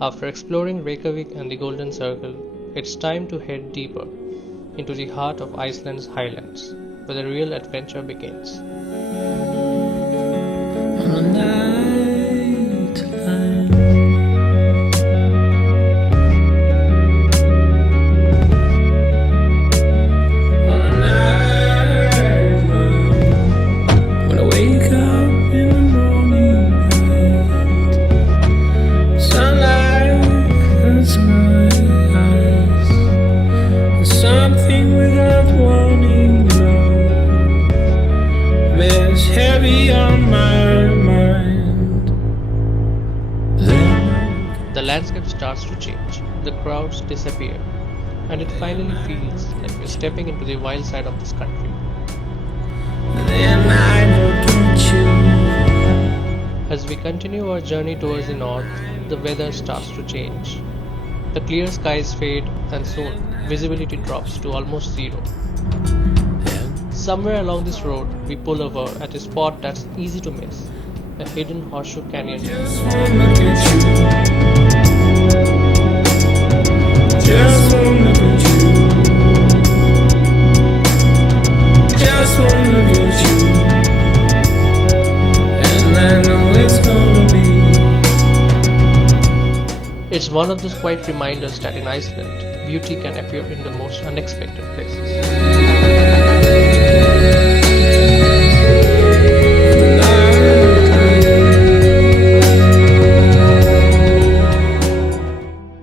After exploring Reykjavik and the Golden Circle, it's time to head deeper into the heart of Iceland's Highlands, where the real adventure begins. The landscape starts to change, the crowds disappear, and it finally feels like we're stepping into the wild side of this country. As we continue our journey towards the north, the weather starts to change. The clear skies fade, and soon visibility drops to almost zero. Somewhere along this road, we pull over at a spot that's easy to miss, a hidden horseshoe canyon. Just wanna look at you. Just wanna look at you. And I know it's gonna be. It's one of those quiet reminders that in Iceland, beauty can appear in the most unexpected places.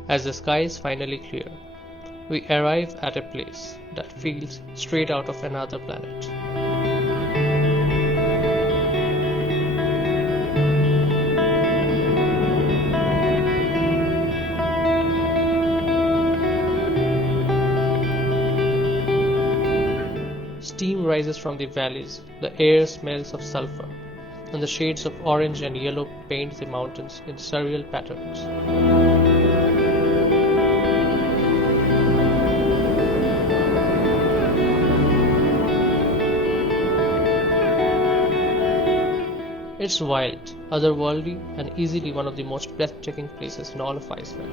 As the sky is finally clear, we arrive at a place that feels straight out of another planet. Steam rises from the valleys, the air smells of sulfur, and the shades of orange and yellow paint the mountains in surreal patterns. It's wild, otherworldly, and easily one of the most breathtaking places in all of Iceland.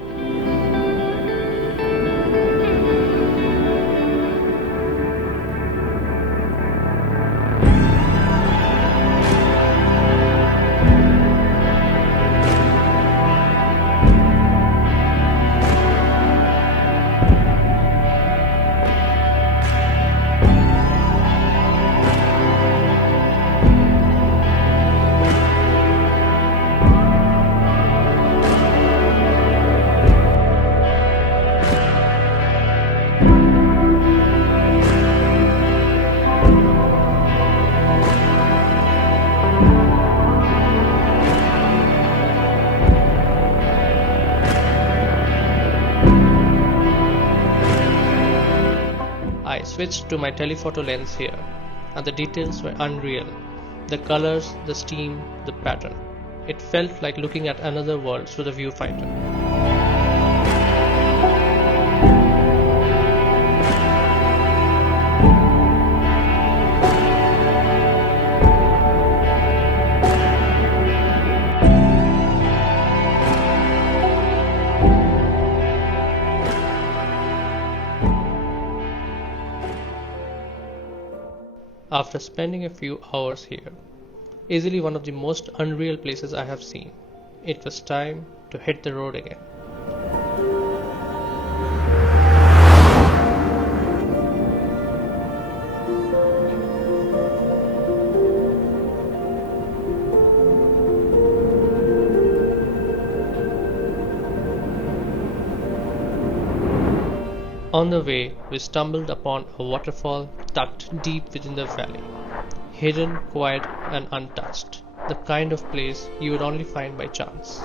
I switched to my telephoto lens here, and the details were unreal. The colors, the steam, the pattern. It felt like looking at another world through the viewfinder. After spending a few hours here, easily one of the most unreal places I have seen, it was time to hit the road again. On the way, we stumbled upon a waterfall tucked deep within the valley, hidden, quiet, and untouched, the kind of place you would only find by chance.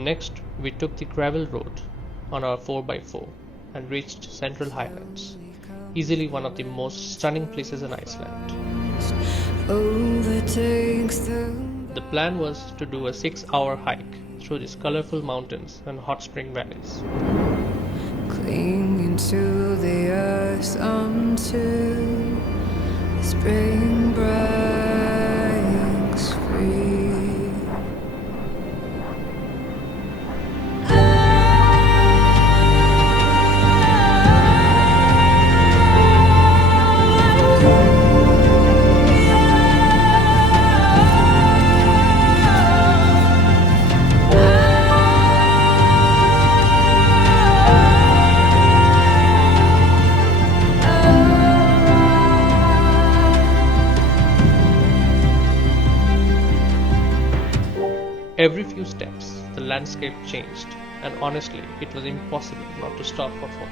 Next, we took the gravel road on our 4x4 and reached Central Highlands, easily one of the most stunning places in Iceland. The plan was to do a 6-hour hike through these colorful mountains and hot spring valleys. Clinging to the earth until the spring breaks free. Every few steps, the landscape changed, and honestly, it was impossible not to stop for photos.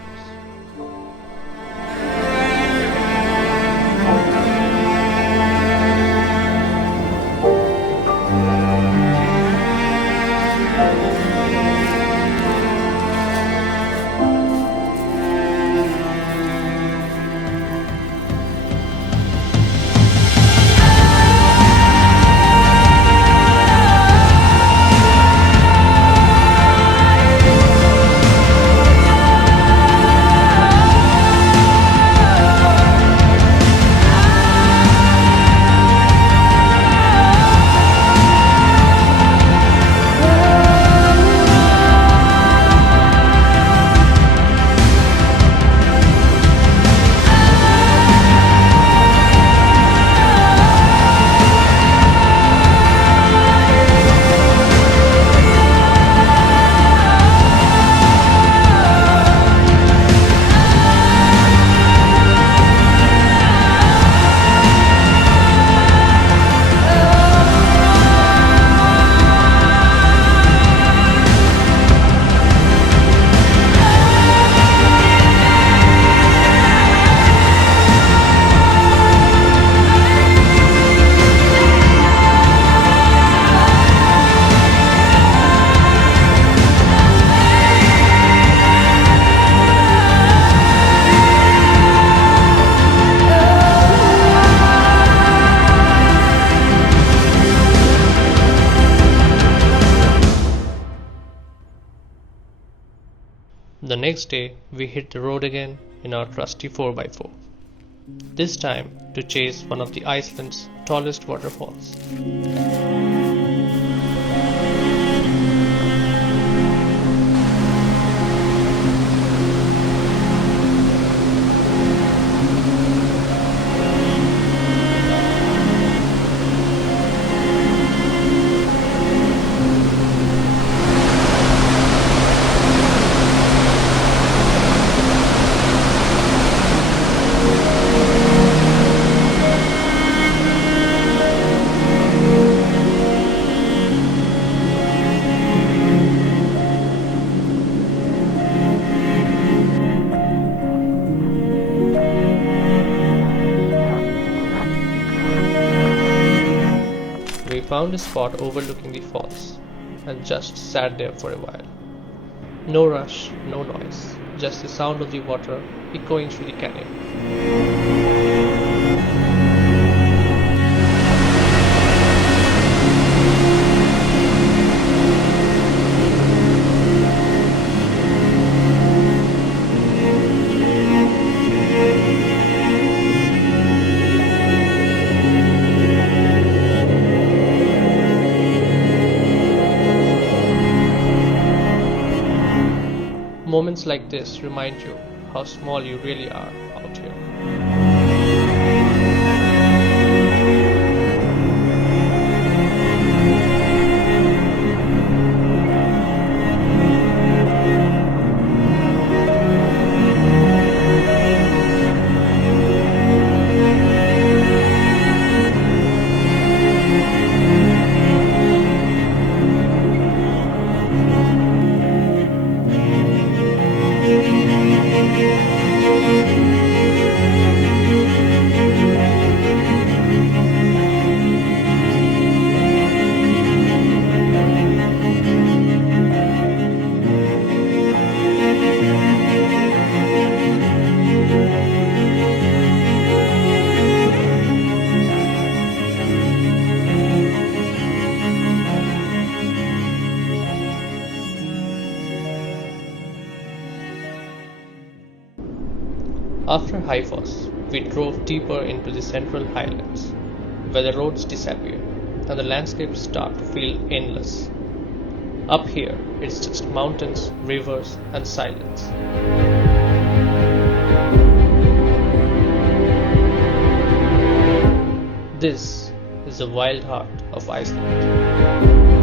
The next day, we hit the road again in our trusty 4x4, this time to chase one of the Iceland's tallest waterfalls. We found a spot overlooking the falls and just sat there for a while. No rush, no noise, just the sound of the water echoing through the canyon. Moments like this remind you how small you really are out here. After Haifoss, we drove deeper into the central highlands, where the roads disappear and the landscapes start to feel endless. Up here, it's just mountains, rivers, and silence. This is the wild heart of Iceland.